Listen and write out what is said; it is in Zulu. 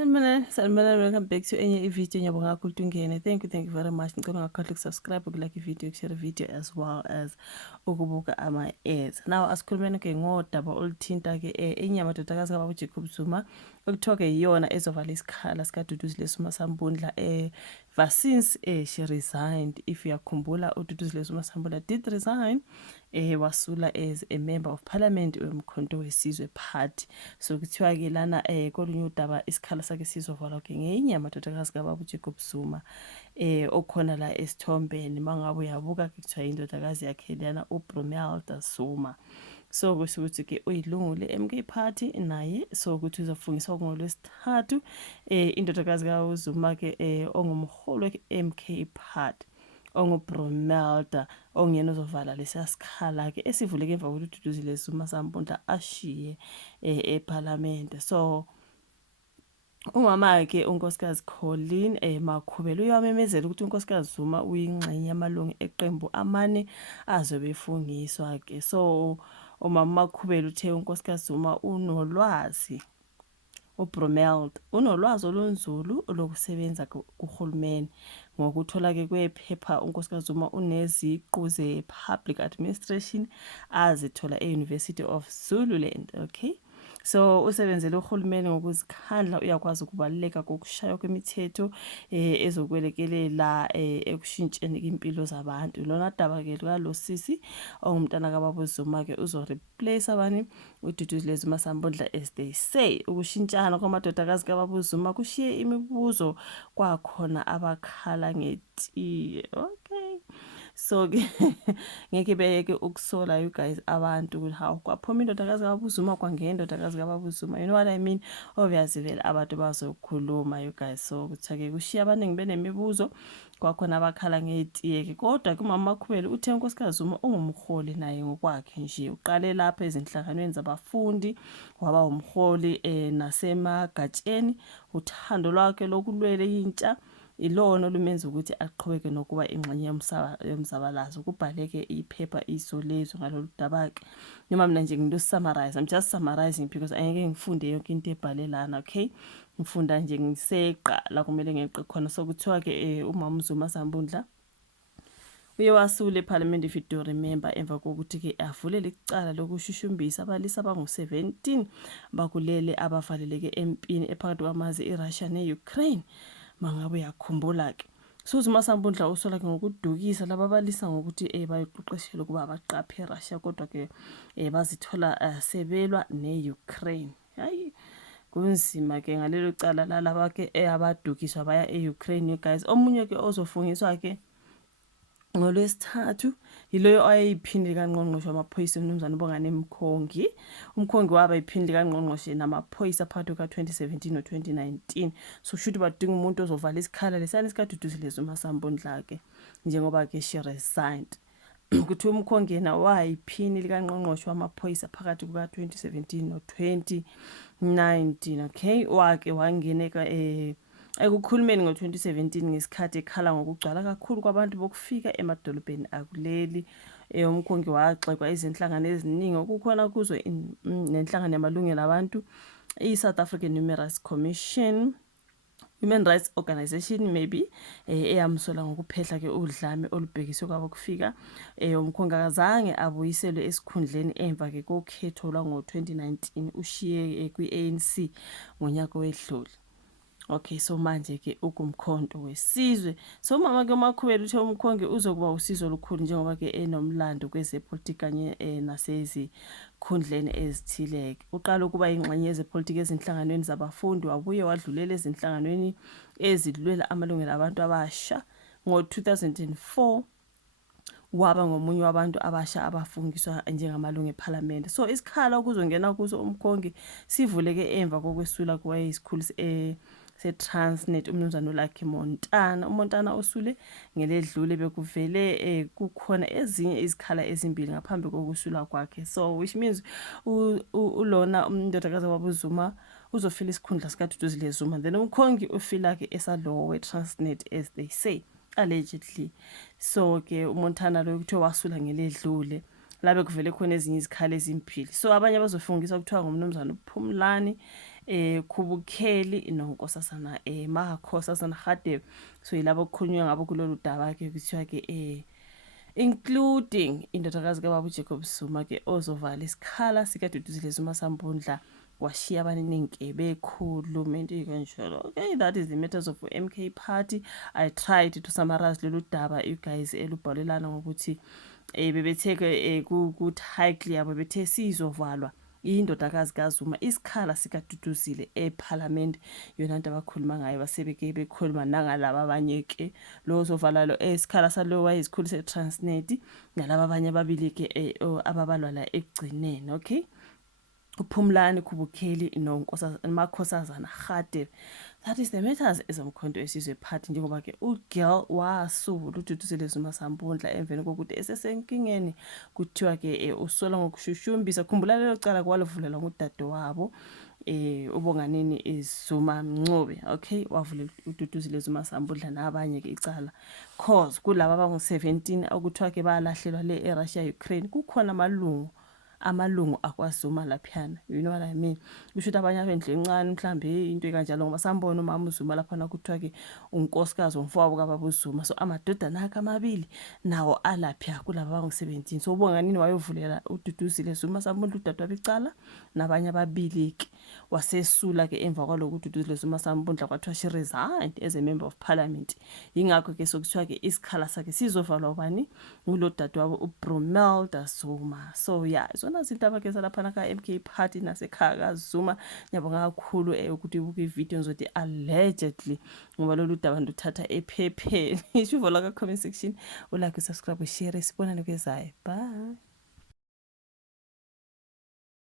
Sanibona, welcome back to enye video. Ngiyabonga kakhulu ungene. Thank you very much. Ngicela ngakhohle ukusubscribe, ukulike video, ukushare video as well as ukubuka ama-ads. Now asikhulumeni ke ngodaba oluthinta ke enye amadodakazi kababa uJacob Zuma okuthiwa ke yiyona ezovala isikhala sikaDuduzile Sibasambundla since she resigned. If uyakhumbula uDuduzile Sibasambundla did resign, wasula as a member of parliament wemkhonto wesizwe party. So kuthiwa ke lana kolunye udaba isikhala sakhe sizovalwa ke ngenye amadodakazi kababa uJacob Zuma okhona la esithombeni. Mangabe uyabuka kuthiwa indodakazi yakhe lana uBromelda Zuma. So kusho ukuthi ke uyilungu le-MK party naye, so ukuthi uzofungiswa ngolwesithathu indodakazi kaZuma ke ongumholi we-MK party onguBromelda ongena uzovala lesiya sikhala ke esivuleke emva kokuthi uDuduzile Sibasambundla ashiye eParliament. So umama ke unkosikazi Colleen Makhubela uyamemezela ukuthi unkosikazi Zuma uyingxenye yamalungu eqembu amane azobefungiswa ke. So umama Makhubela uthe unkosikazi Zuma unolwazi, uBromelda unolwazi olunzulu lokusebenza kuhulumeni. Ngokuthola ke kwephepha unkosikazi Zuma uneziqu ze-public administration azithola e-University of Zululand. Okay, so usebenzele uhulumeni ngokuzikhandla, uyakwazi ukubaluleka kokushaywa kwemithetho ezokwelekelela ekushintsheni impilo zabantu. Lona daba ke lukalosisi ongumntana kababa Zuma ke uzoreplace abani uDuduzile Sibasambundla, as they say. Ukushintshana kwamadodakazi kababa Zuma kushiye imibuzo kwakhona abakhala ngetiye. Okay, so ke ngeke beke ukusola you guys abantu ukuthi how kwaphuma indodakazi kababa Zuma kwangena indodakazi kababa Zuma. You know what I mean? Obviously vele abantu bazokhuluma you guys. So kuthiwa ke kushiya abaningi benemibuzo kwakhona abakhala ngetiye ke. Kodwa ke umama Makhubela uthe unkosikazi Zuma ungumholi naye ngokwakhe nje. Uqale lapha ezinhlanganweni zabafundi, waba umholi nasemagatsheni. Uthando lwakhe lokulwela intsha ilona olumenza ukuthi aqhubeke nokuba ingxenye yomzabalazo. Kubhaleke iphepha isolezwe ngalolu dabake. Noma mina nje ngilusummarize, I'm just summarizing because angeke ngifunde yonke into ebhalelana. Okay, ngifunda nje ngiseqa la kumele ngeqe khona. So kuthiwa ke umama Zuma Sambundla uye wasula eParliament, if you do remember, emva kokuthi ke avulele icala lokushushumbisa abalisa abangu-17 bakulele abavaleleke empini ephakathi kwamazwe iRussia neUkraine. Mangabe uyakhumbula ke, so Zuma Sambundla usola ke ngokudukisa laba balisa ngokuthi bayiqoqeshela ukuba abaqaphe eRussia, kodwa ke bazithola sebelwa neUkraine. Hayi kunzima ke ngalelo cala lalaba ke abadukiswa baya eUkraine guys. Omunye ke ozofungiswa ke ngolwesithathu yiloyo owayeyiphini likaNgqongqoshe wamaphoyisa uMnumzane uBongani Mkhongi. UMkhongi waba yiphini likaNgqongqoshe namaphoyisa phakathi kuka-2017 no-2019. So shuthi badinga umuntu ozovala isikhala lesiyana sikaDuduzile Sibasambundla ke, njengoba ke she resigned. Kuthiwa uMkhongi yena wayiphini likaNgqongqoshe wamaphoyisa phakathi kuka-2017 no-2019. Okay, wake wangeneka ekukhulumeni ngo-2017 ngesikhathi ekhala ngokugcwala kakhulu kwabantu bokufika emadolobheni akuleli. UMkhongi waxekwa izinhlangano eziningi okukhona kuzo nenhlangano yamalungelo abantu, i-South African Human Rights Organization maybe, eyamsola ngokuphehla ke udlame olubhekiswe kwabo kufika. UMkhongi akazange abuyiselwe esikhundleni emva ke kokhetho lwango-2019, ushiye kwi-ANC ngonyaka wedlule. Okay, so manje ke ukumkhonto wesizwe. So umama ke uMakhubela uthe uMkhongi uzokuba usizo olukhulu njengoba ke enomlando kwezepolitiki kanye nasezikhundleni ezithile. Uqala ukuba ingxenye yezepolitiki ezinhlanganweni zabafundi, wabuye wadlulela ezinhlanganweni ezidlulela amalungelo abantu abasha. Ngo-2004 waba ngomunye wabantu abasha abafungiswa njengamalungu eParliament. So isikhala okuzongena kuso uMkhongi sivuleke emva kokwesula kwayisikhulu se-Transnet uMnumzane uLucky Montana. uMontana osule ngeledlule bekuvele kukhona ezinye izikhala ezimbili ngaphambi kokusula kwakhe. So which means ulona umndodakazi wabo Zuma uzofila isikhundla sikaDuduzile Zuma, then uMkhongi ufila ke esalowo we-Transnet, as they say allegedly. So ke uMontana lo kuthiwa wasula ngeledlule labe kuvele khona ezinye izikhala ezimpili. So abanye abazofungiswa kuthiwa ngumnumzane uPhumlani Khubukeli nonkosazana Makhosazana Radebe. So yilabo okukhulunywa ngabo kulolu daba ke kuthiwa ke including indodakazi kababa uJacob Zuma ke ozovala isikhala sikaDuduzile Zuma Sambundla washiya abaningi bekhuluma into kanjalo. Okay, that is the matters of MK Party. I tried to summarize lolu daba you guys elubhalelana ngokuthi bebetheke ku title yabo bethe sizovalwa indodakazi kaZuma isikhala sikaDuduzile eParliament. Yona into abakhuluma ngayo basebeke bekhuluma nangalabo abanye ke lo zovala lo isikhala salo wayezikhulu seTransnet nalabo abanye ababili ke ababalwa la ekugcineni. Okay, uPhumlani Khubukeli noNkosazana Radebe. That is the matters ezomkhonto esizwe party njengoba ke ugirl wasula uDuduzile Zuma Sambundla emveni kokuthi esesenkingeni kuthiwa ke usola ngokushushumbisa. Khumbula lelo cala kwalivulelwa ngudadewabo uBonganeni Zuma Mncube. Okay, wavule uDuduzile Zuma Sambundla nabanye ke icala cause kulabo abangu-17 okuthiwa ke balahlelwa le eRussia Ukraine kukhona amalungu akwaZuma laphana. You know what I mean? Kusho ukuthi abanye abendlu encane mhlambe into ekanjalo ngoba sambona umama uZuma laphana kuthiwa ke unkosikazi womfowabo kababa uZuma. So amadodana akhe amabili nawo alapha kulabo abangu-17. So uBonganeni wayovulela uDuduzile Zuma Sambundla udadewabo icala nabanye ababili ke wasesula ke emva kwalokho uDuduzile Zuma Sambundla kwathiwa she resigned as a member of parliament. Yingakho ke sokuthiwa ke isikhala sakhe sizovalwa ubani ngulo dadewabo uBrumelda Zuma. So yeah, zona izinto abageza laphana ka MK Party nasekhaya kaZuma. Ngiyabonga kakhulu ukuthi ubuke ivideo ngizothi allegedly ngoba lolu daba nduthatha ephepheni. Isho vola ka comment section, ulike, subscribe, share. Sibonane kwezayo. Bye.